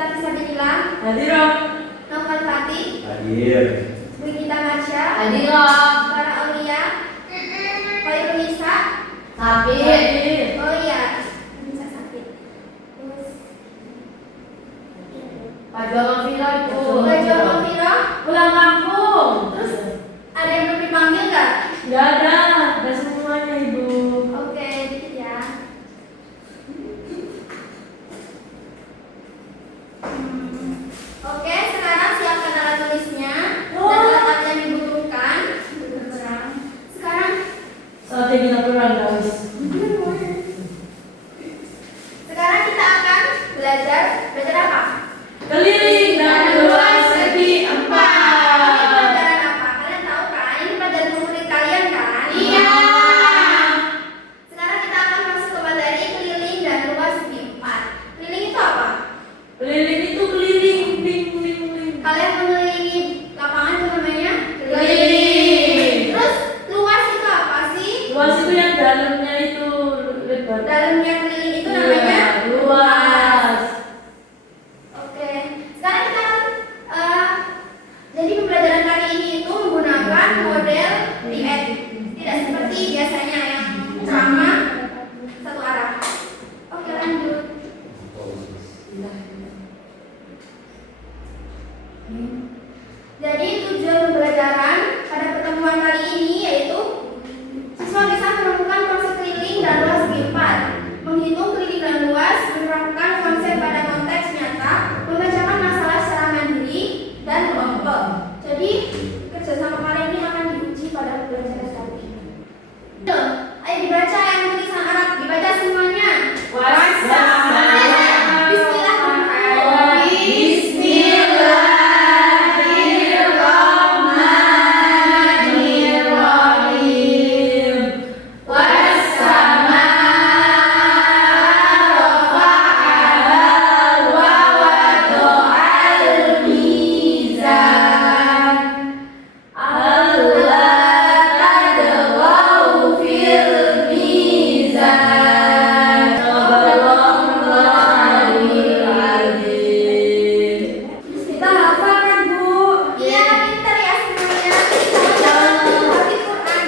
Gita Fisabilillah. Hadir. Novel Fatih. Hadir. Brigita Marsha. Hadir. Para Aulia. Khairul Nisa. Hadir. Oh iya, bisa sakit. Terus Pak Jono Vira itu. Pak Jono Vira Pulang kampung. Terus ada yang belum dipanggil nggak? Nggak ada semuanya Ibu. Oke, dikit ya. Oke, sekarang siapkan alat tulisnya dan alat yang dibutuhkan. Sekarang Saatnya kita pulang guys. Sekarang kita akan belajar apa? Keliling dan luas segi 4. Ini pelajaran apa? Kalian tahu kan? Ini pelajaran favorit kalian kan? Iya. Sekarang kita akan masuk ke materi keliling dan luas segi 4. Keliling itu apa? Keliling itu keliling, ling. Kalian mengelilingi lapangan itu namanya Keliling. Terus luas itu apa sih? Luas itu yang dalamnya itu lebar. Dalamnya keliling itu namanya luas. Oke. Sekarang kita jadi pembelajaran kali ini itu menggunakan model React. Tidak seperti biasanya yang ceramah satu arah. Oke, lanjut. Jadi tujuan pembelajaran pada pertemuan kali ini yaitu siswa bisa menemukan konsep keliling dan luas segi 4, menghitung keliling dan luas, menerapkan konsep pada konteks nyata, memecahkan masalah secara mandiri dan kelompok. Jadi kerjasama kalian ini akan diuji pada pembelajaran kali ini. Ayo dibaca yang tulisan Arab, dibaca semuanya. Kita hafalkan Bu. Iya, pintar ya semuanya. Hafal Quran.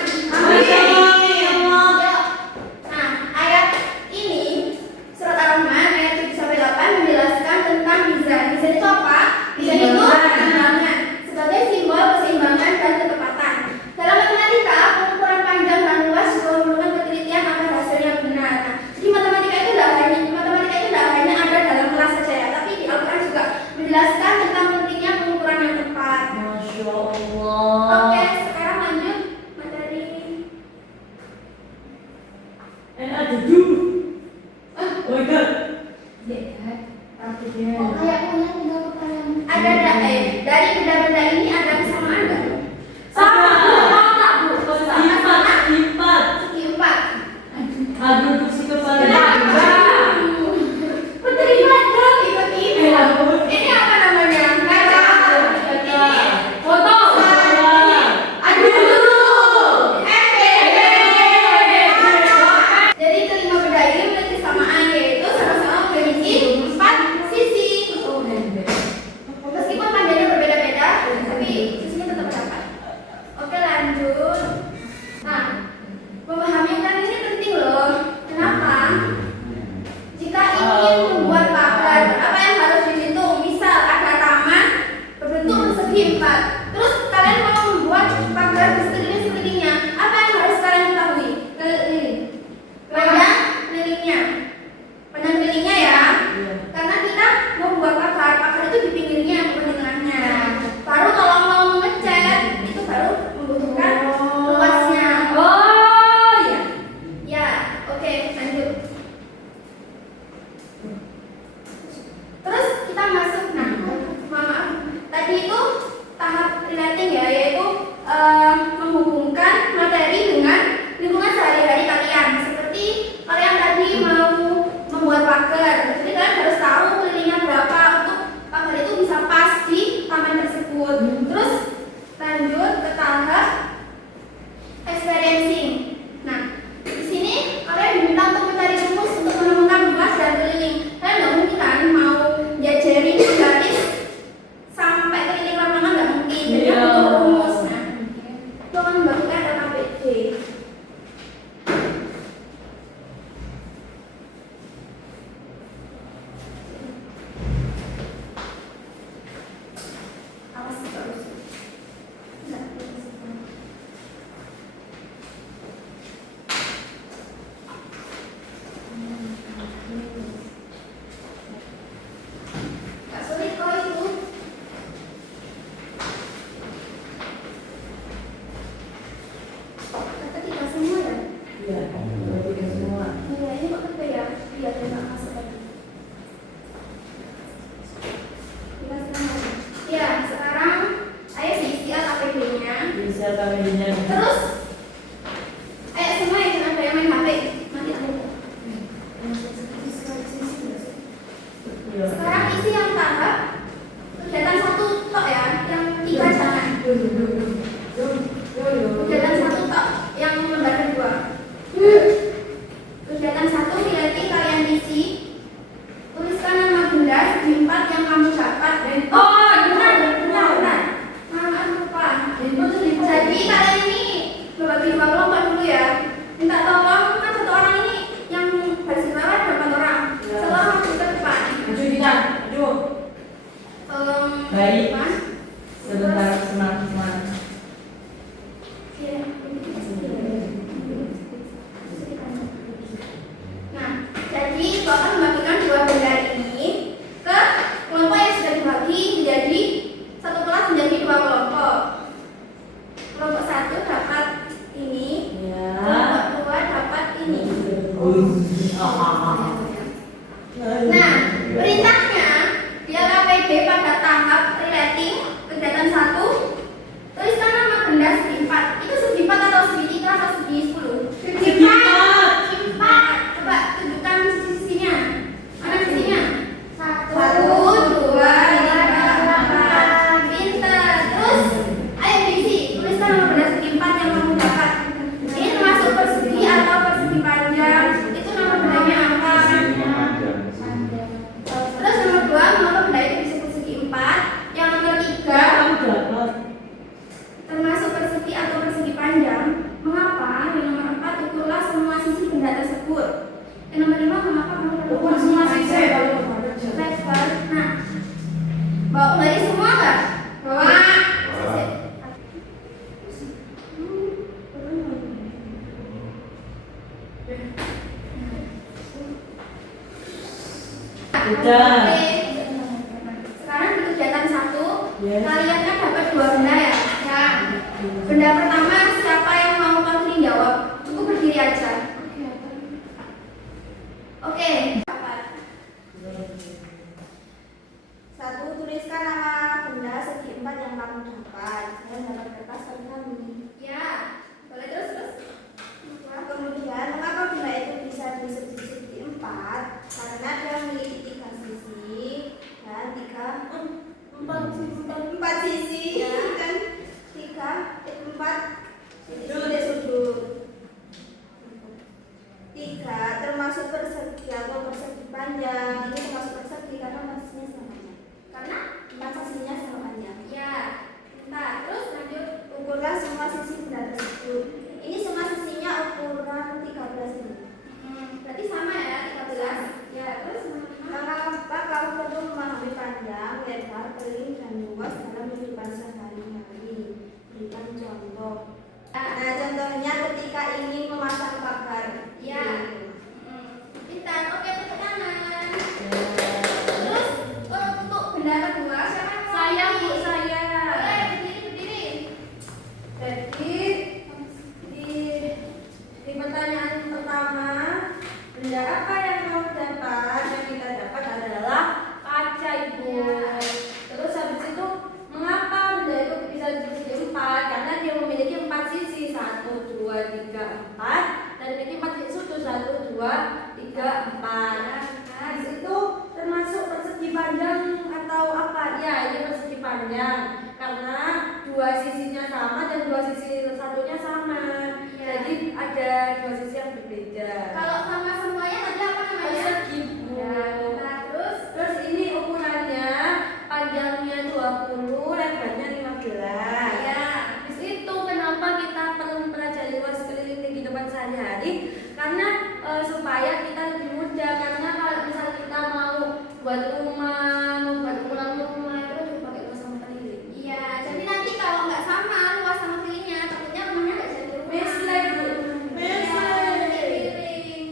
Nah, ayat ini surat Ar-Rahman ayat 7 sampai 8 menjelaskan tentang mizan. Mizan itu apa? Mizan itu timbangan sebagai simbol keseimbangan dan ketepatan. Dalam matematika, pengukuran panjang dan luas juga memerlukan ketelitian agar hasilnya benar. Nah, jadi matematika itu tidak hanya ada dalam kelas saja ya, tapi di Al-Quran juga menjelaskan tentang pentingnya pengukuran yang tepat. Masya Allah. Oke, sekarang lanjut materi. Enak dulu. Oh my god. Oh, kayaknya tinggal pertanyaan. Dari benda-benda ini ada kesamaan nggak? Sama. Bu. Empat. Segi 4. Aduh, kursi kepala. Terima dong, ikut ini. Eh, ampun. Ini apa namanya? Kaca. Ini. Foto. Aduh dulu. Jadi kelima benda ini memiliki kesamaan, yaitu sama-sama memiliki 4 sisi. Meskipun panjangnya berbeda-beda, tapi kegiatan satu tok ya, yang tiga jangan. Kegiatan satu tok, yang lembar kedua. Kegiatan satu fileting kalian isi. Tuliskan nama benda segi 4 yang kamu dapat. Oh, benar. Maaf lupa. Jadi kalian ini berbagi dua kelompok dulu ya. Minta tolong kan satu orang ini yang baris bawah ada 4 orang. Setelah maju ke depan. Maju kita, maju. Tolong Baik. depan. Sebentar, semangat. Nah, jadi itu akan membagikan dua benda ini ke kelompok yang sudah dibagi menjadi satu kelas menjadi dua kelompok. Kelompok satu dapat ini, kelompok dua dapat ini. Nah, perintahnya di LKPD pada tahap relating kegiatan satu, tuliskan nama benda segi 4. Itu segi 4 atau segi 3 atau segi 10? Segi 4. Segi 4. Coba tunjukkan sisinya. Mana sisinya? 1, 2, 3, 4. Pintar. Terus, ayo diisi. Tuliskan nama benda segi 4 yang kamu dapat. Ini termasuk persegi atau persegi panjang. Itu nama bendanya apa? Terus nomor 2, mengapa benda itu disebut segi 4? Yang nomor 3, termasuk persegi atau persegi panjang. Mengapa? Yang nomor 4, ukurlah semua sisi benda tersebut. Yang nomor 5, mengapa kamu perlu ukur semua sisi? Lebar. Nah, bawa kembali semua nggak? Bawa. Sudah. Oke. Sekarang di kegiatan satu, Yes. kalian kan dapat dua benda ya? Ya. Benda pertama siapa yang mau kalian jawab? Cukup berdiri aja. Oke. Satu, tuliskan nama benda segi 4 yang kamu dapat. Saya dapat kertas dari kami. Ya. Boleh terus. Kemudian, mengapa benda itu bisa disegi segi 4? Karena dia memiliki 3 sisi dan 4 sisi dan 4 sudut. 3 termasuk persegi atau persegi panjang. Ini termasuk persegi karena 4 sisinya sama panjang. Karena 4 sisinya sama panjang. ya. Nah, terus lanjut. Ukurlah semua sisi benda tersebut. Ini semua sisinya ukuran 13 ini. Berarti sama ya, 13. Ya, terus Maka kamu perlu memahami panjang, lebar, kering, dan luas dalam kehidupan sehari-hari. Berikan contoh. Nah, contohnya ketika ingin memasang pagar. ya. Pintar. Oke, tepuk tangan. Terus untuk benda kedua siapa? yang mau Saya, Bu, berdiri? saya. Boleh berdiri. Jadi di pertanyaan pertama, benda apa yang kamu dapat? Yang kita dapat adalah kaca, Ibu. Ya. Terus habis itu, mengapa benda itu bisa disegi 4? Karena dia memiliki 4 sisi, 1, 2, 3, 4, dan memiliki 4 sisi sudut, 1, 2, 3, 4. Habis itu termasuk persegi panjang atau apa? Ya, ini persegi panjang karena 2 sisinya sama dan 2 sisi satunya sama. Ya. Jadi ada 2 sisi yang berbeda. Kalau sama semuanya tadi apa namanya? Persegi, Bu. Ya. Nah, Terus ini ukurannya, panjangnya 20, lebarnya 15. ya. Habis itu kenapa kita perlu mempelajari luas keliling kehidupan sehari-hari? Karena supaya kita lebih mudah. Karena kalau misal kita mau buat rumah, mau buat ulang rumah itu harus pakai luas sama keliling. Iya, jadi nanti kalau nggak sama luas sama kelilingnya, takutnya rumahnya nggak jadi rumah. Mislek, Bu. Iya, Mislek. keliling.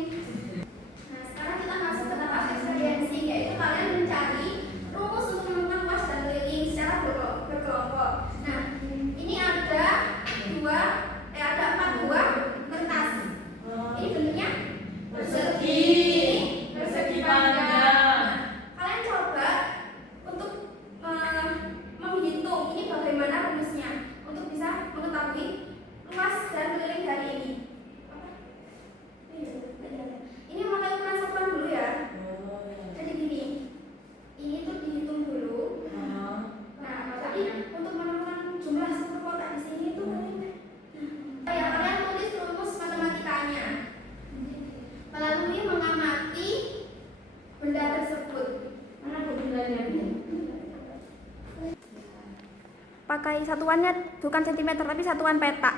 pakai satuannya bukan sentimeter tapi satuan petak.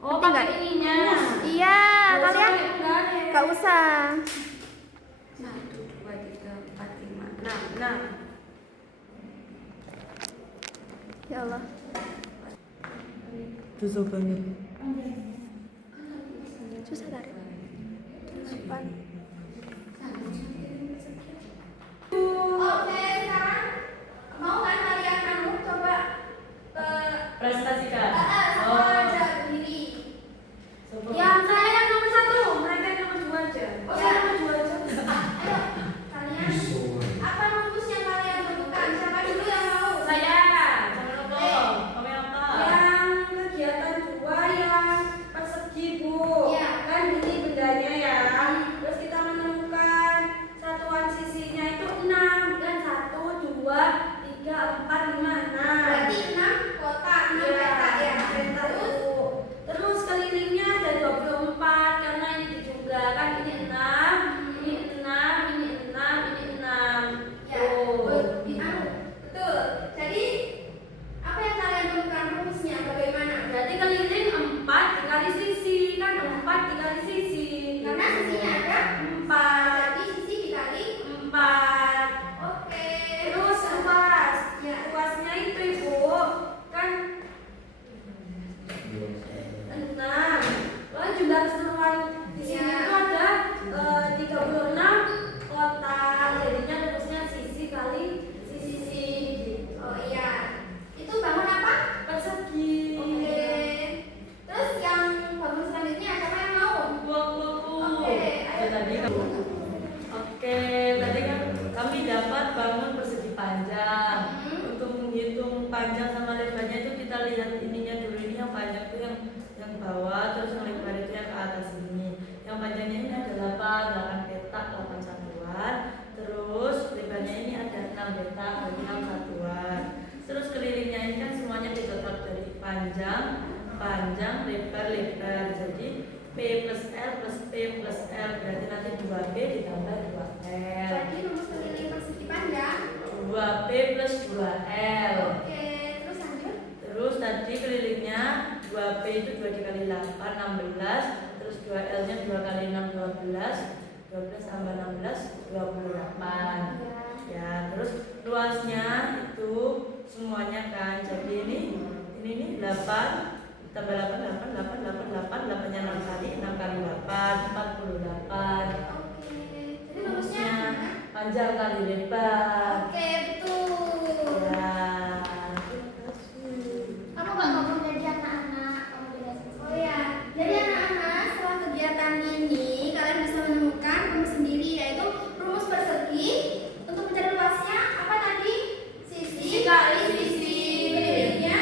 Oh, Ngerti pakai nggak? ininya. Iya, Nggak usah kalian pakai unggahnya. nggak usah. 1, 2, 3, 4, 5, 6. Ya Allah. Susah banget. Susah tarik. 8. Oke, sekarang mau kan kalian kamu coba Presentasikan. sama aja berdiri. Yang saya yang nomor 1, mereka yang nomor 2 aja. Oh, Ya. saya nomor 2 aja. Ayo, kalian apa rumus yang kalian tentukan? Siapa dulu yang mau? Saya. Kamu apa? Yang kegiatan 2 yang persegi, Bu. Iya. Kan ini bendanya ya. Terus kita menemukan satuan sisinya itu 6 dan 1, 2, 3, 4, 5, 6. Berarti 6 kotak, 6 petak ya. Terus Terus kelilingnya ada 24 karena ini dijumlahkan ini 6, ini 6, ini 6, ini 6. ya, betul. Jadi apa yang kalian tentukan rumusnya? Bagaimana? Berarti keliling 4 dikali sisi kan 4 dikali sisi. Karena sisinya ada 4. Jadi sisi dikali 4. Oke. Terus luas. Ya. Luasnya itu Ibu kan 6. Kalau jumlah keseluruhan di sini Ya. itu ada 36 kotak. Jadinya rumusnya sisi kali sisi. Oh iya. Itu bangun apa? Persegi. Oke. Terus yang bangun selanjutnya siapa yang mau? Buku. Oke, ayo. Oke, tadi kan kami dapat bangun persegi panjang. Untuk menghitung panjang sama lebarnya itu kita lihat ininya dulu. Ini yang panjang itu yang bawah, terus yang lebar itu yang ke atas ini. Yang panjangnya ini ada 8 petak, 8 satuan. Terus lebarnya ini ada 6 petak, 6 satuan. Terus kelilingnya ini kan semuanya ditetap dari panjang, lebar. Jadi P plus L plus P plus L berarti nanti 2P ditambah 2L. Jadi rumus keliling persegi panjang. 2P plus 2L. Oke. Terus lanjut. Terus tadi kelilingnya 2P itu 2 dikali 8, 16. Terus 2L nya 2 kali 6, 12. 12 tambah 16, 28. Ya, terus luasnya itu semuanya kan. Jadi ini 8 tambah 8 nya 6 kali 8, 48. Oke. Jadi rumusnya Rumusnya panjang kali lebar. Oke, betul. Ya, terima kasih. Kamu nggak ngomong jadi anak-anak, kamu jelasin. Oh ya, jadi anak-anak setelah kegiatan ini kalian bisa menemukan rumus sendiri yaitu rumus persegi. Untuk mencari luasnya apa tadi? Sisi kali sisi. Kelilingnya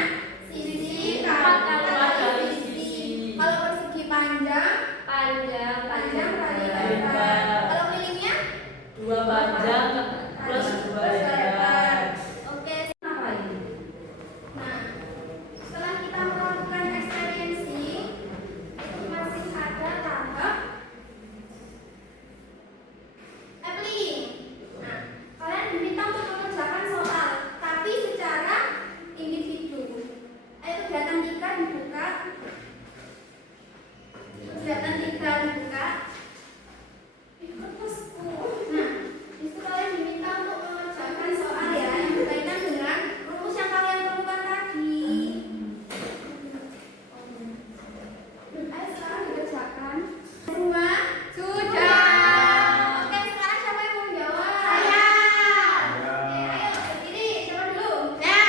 sisi kali sisi. Kalau persegi panjang kali lebar. Kalau kelilingnya 2 panjang plus 2 lebar. Oke. Apa ini? Nah, setelah kita melakukan eksperiensi, itu masih ada tahap applying. Nah, kalian diminta untuk mengerjakan soal, tapi secara individu. Ayo kegiatan 3 dibuka. Kegiatan 3 dibuka. Nah, itu kalian diminta untuk mengerjakan soal ya yang berkaitan dengan rumus yang kalian temukan tadi. Ayo sekarang dikerjakan. Semua sudah. Oke, sekarang siapa yang mau jawab? Saya. Oke, ayo berdiri. Siapa dulu? Saya.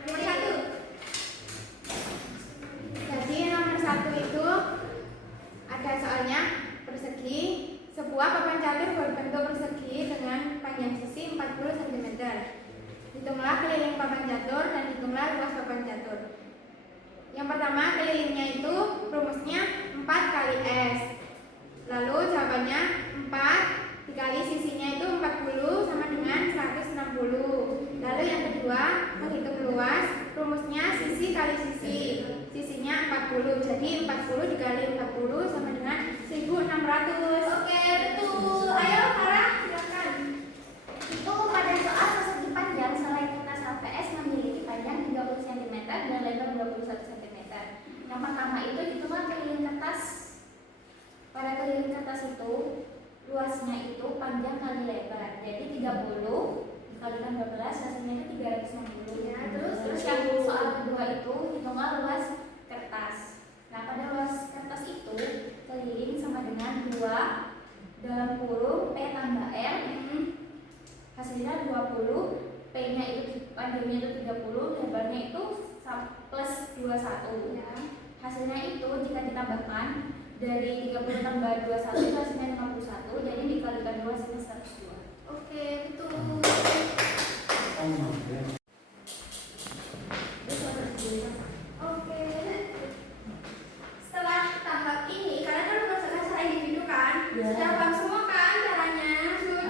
Nomor 1. Jadi nomor 1 itu ada soalnya persegi. Sebuah papan catur berbentuk persegi dengan panjang sisi 40 cm. Hitunglah keliling papan catur dan hitunglah luas papan catur. Yang pertama, kelilingnya itu rumusnya 4 kali S. Lalu jawabannya 4 dikali sisinya itu 40 sama dengan 160. Lalu yang kedua, menghitung luas, rumusnya sisi kali sisi. Sisinya 40. Jadi 40 dikali 40 sama dengan 1600. Oke, betul. Ayo Farah, silakan. Itu pada soal persegi panjang selain lintas HVS memiliki panjang 30 cm pada keliling kertas itu luasnya itu panjang kali lebar. Jadi 30 dikalikan 12 hasilnya itu 360. Ya, Terus yang soal kedua itu hitunglah luas kertas. Nah, pada luas kertas itu keliling sama dengan 2 dalam kurung P tambah R. Hasilnya 20, P-nya itu panjangnya itu 30, lebarnya itu plus 21. Ya. Hasilnya itu jika ditambahkan dari 30 tambah 21 itu hasilnya 51, jadi dikalikan 2 hasilnya 102. Oke, betul. Oke. Setelah tahap ini, kalian kan mengerjakan secara individu kan? Ya. Sudah paham semua kan caranya?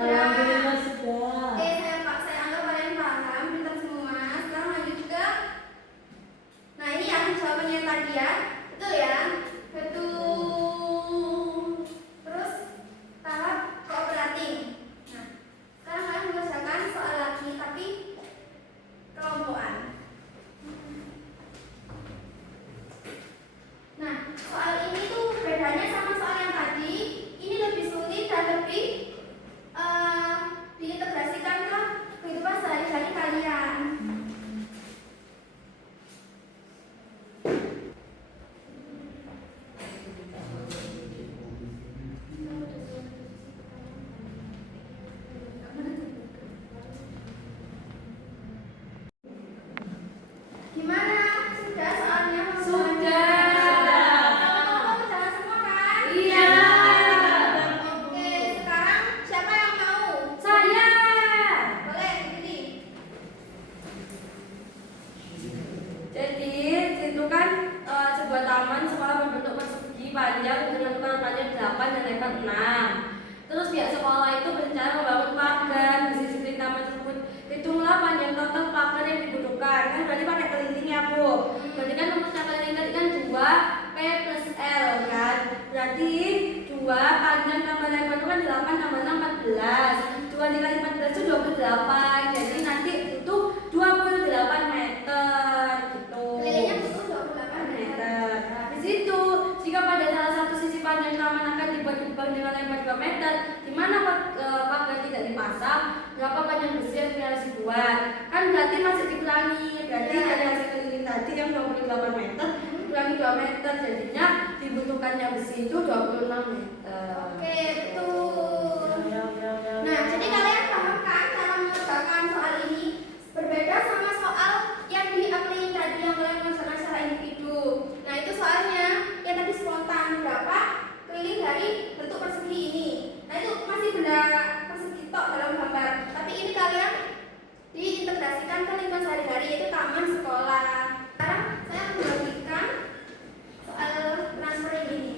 Alhamdulillah sudah. Oke, saya anggap kalian paham, pintar semua. Sekarang lanjut ke. Nah, ini yang jawabannya tadi ya. Betul ya? Betul. Terus tahap cooperating. Nah, sekarang kalian mengerjakan soal lagi tapi kelompokan. Nah, soal ini tuh bedanya sama soal yang tadi. Ini lebih sulit dan lebih diintegrasikan ke kehidupan sehari-hari kalian. Gimana? Sudah soalnya? Sudah. Kamu jalan semua kan? Iya. Oke, sekarang siapa yang mau? Saya. Boleh, pilih. Jadi itu kan sebuah taman sekolah berbentuk persegi panjang dengan ukuran panjang 8 dan lebar 6. Terus pihak sekolah itu berencana membangun pagar di sisi taman tersebut. Hitunglah panjang total pagar yang dibutuhkan. Kan berarti pakai keliling ya Bu. Berarti kan rumusnya keliling tadi kan 2 P plus L kan. Berarti 2 panjang tambah lebar itu kan 8 tambah 6 14. 2 dikali 14 itu 28. Jadi nanti itu 28 meter gitu. Kelilingnya butuh 28 meter. Nah, di situ jika pada salah satu sisi panjang taman akan dibuat gerbang dengan lebar 2 meter, di mana pagar tidak dipasang, berapa panjang besi yang harus dibuat? Kan berarti masih dikurangi. Berarti Ya. dari hasil keliling tadi yang 28 meter dikurangi 2 meter, jadinya dibutuhkannya besi itu 26 meter. Oke, betul. Nah, jadi kalian paham kan cara mengerjakan soal ini? Berbeda sama soal yang di upline tadi yang kalian mengerjakan secara individu. Nah, itu soalnya yang tadi spontan berapa keliling dari bentuk persegi ini. Nah, itu masih benda persegi tok dalam gambar. Tapi ini kalian diintegrasikan ke lingkungan sehari-hari yaitu taman sekolah. Sekarang saya akan membagikan soal transfer ini.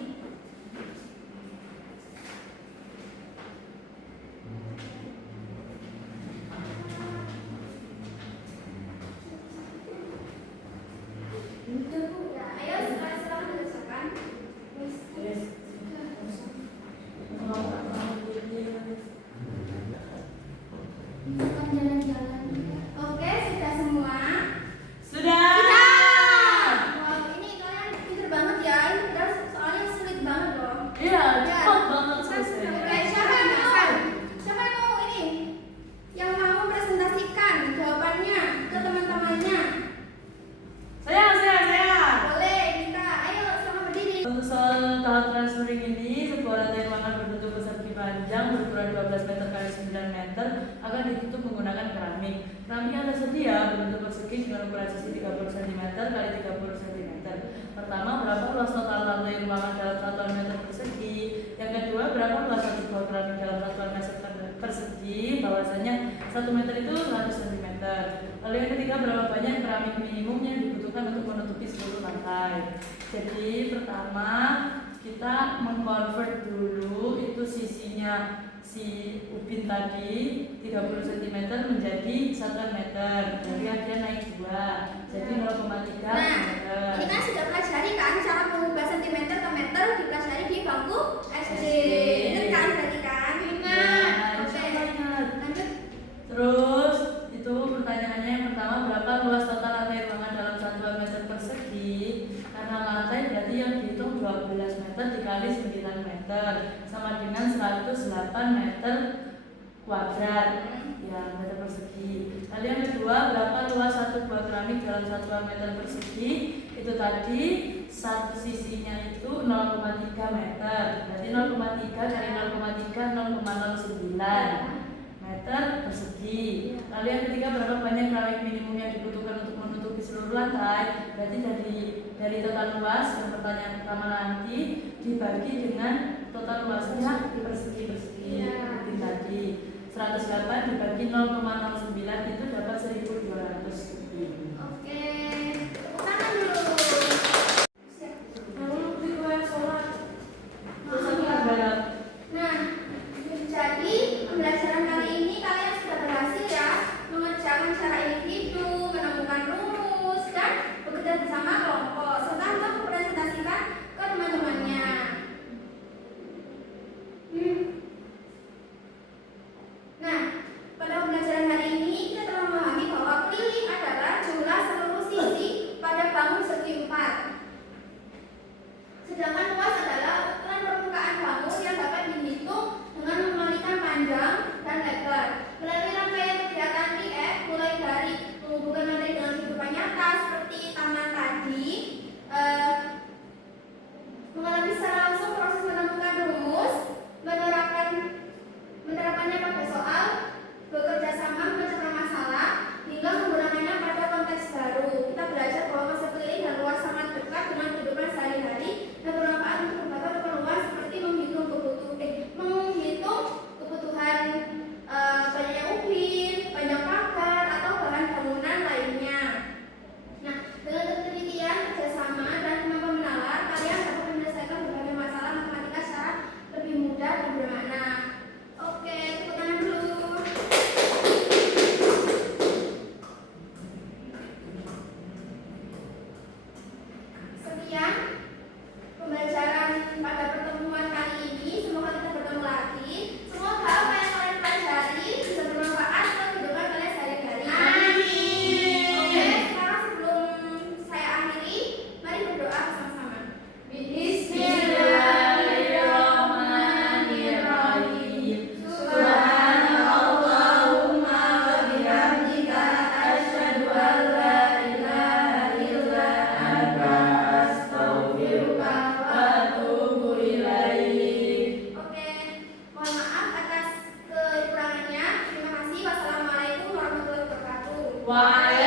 Ya, ayo silakan dikerjakan. Bukan jalan-jalan. Oke, sudah semua. Sudah. Wow, ini kalian pinter banget ya. Ini padahal soalnya sulit banget loh. Iya, Ya. cepat banget selesai. Oke, siapa yang mau? Siapa yang mau ini? Yang mau presentasikan jawabannya ke teman-temannya? Saya. Boleh, Dita. Ayo, sama berdiri. Untuk soal tahap transferring ini, sebuah lantai ruangan berbentuk persegi panjang berukuran 12 meter kali 9 meter akan ditutup menggunakan keramik. Keramik yang tersedia berbentuk persegi dengan ukuran sisi 30 cm kali 30 cm. Pertama, berapa luas total lantai ruangan dalam satuan meter persegi? Yang kedua, berapa luas satu buah keramik dalam satuan meter persegi? Bahwasanya 1 meter itu 100 cm. Lalu yang ketiga, berapa banyak keramik minimum yang dibutuhkan untuk menutupi seluruh lantai? Jadi pertama kita mengconvert dulu itu sisinya si ubin tadi 30 cm menjadi 1 meter. Jadi dia naik 2. Jadi 0,3 Nah, meter. ini kan sudah pelajari kan cara mengubah sentimeter ke meter dipelajari di bangku SD. Ingat kan berarti kan? Ingat. Nah, Oke. ingat. Lanjut. Terus itu pertanyaannya yang pertama, berapa luas total lantai ruangan dalam satuan meter persegi? Karena lantai berarti yang dihitung 12 meter meter dikali 9 meter sama dengan 108 meter kuadrat ya, meter persegi. Lalu yang kedua, berapa luas satu buah keramik dalam satuan meter persegi? Itu tadi satu sisinya itu 0,3 meter. Berarti 0,3 kali 0,3 0,09 meter persegi. Lalu yang ketiga, berapa banyak keramik minimum yang dibutuhkan untuk menutupi seluruh lantai? Berarti dari total luas yang pertanyaan pertama nanti dibagi dengan total luasnya persegi seperti tadi. 108 dibagi 0,09 itu dapat 1200 kubik. Oke, tepuk tangan dulu. Siap. Terus aku berharap Nah, jadi pembelajaran kali ini kalian sudah berhasil ya mengerjakan secara individu, menemukan rumus, dan bekerja bersama kelompok, serta untuk mempresentasikan ke teman-temannya. Nah, pada pembelajaran hari ini kita telah memahami bahwa keliling adalah jumlah seluruh sisi pada bangun segi 4. Sedangkan luas adalah ukuran permukaan bangun yang dapat dihitung dengan memalikan panjang dan lebar. Melalui rangkaian kegiatan IF, mulai dari menghubungkan materi dengan kehidupan nyata seperti taman tadi, mengalami secara langsung proses menemukan rumus, menerapkannya pada soal, bekerja sama memecahkan masalah, hingga menggunakannya pada konteks baru. Kita belajar bahwa konsep keliling dan luas sangat dekat dengan kehidupan sehari-hari dan bermanfaat untuk berbagai keperluan seperti menghitung kebutuhan banyaknya ubin, banyak pagar, atau bahan bangunan lainnya. Nah, dengan ketelitian, kerjasama, dan kemampuan menalar, kalian dapat menyelesaikan berbagai masalah matematika secara lebih mudah dan bermakna. Oke, tepuk tangan dulu. Sekian pembelajaran pada pertemuan kali ini. Semoga kita bertemu lagi. Semoga apa yang kalian pelajari bisa bermanfaat untuk kehidupan kalian sehari-hari. Amin. Oke, sekarang sebelum saya akhiri, mari berdoa bersama-sama. Bismillahirrahmanirrahim. Subhanallahumma wa bihamdika asyhadu an la ilaha illa anta astaghfiruka wa atubu ilaik. Oke, mohon maaf atas kekurangannya. Terima kasih. Wassalamualaikum warahmatullahi wabarakatuh. Waalaikumsalam.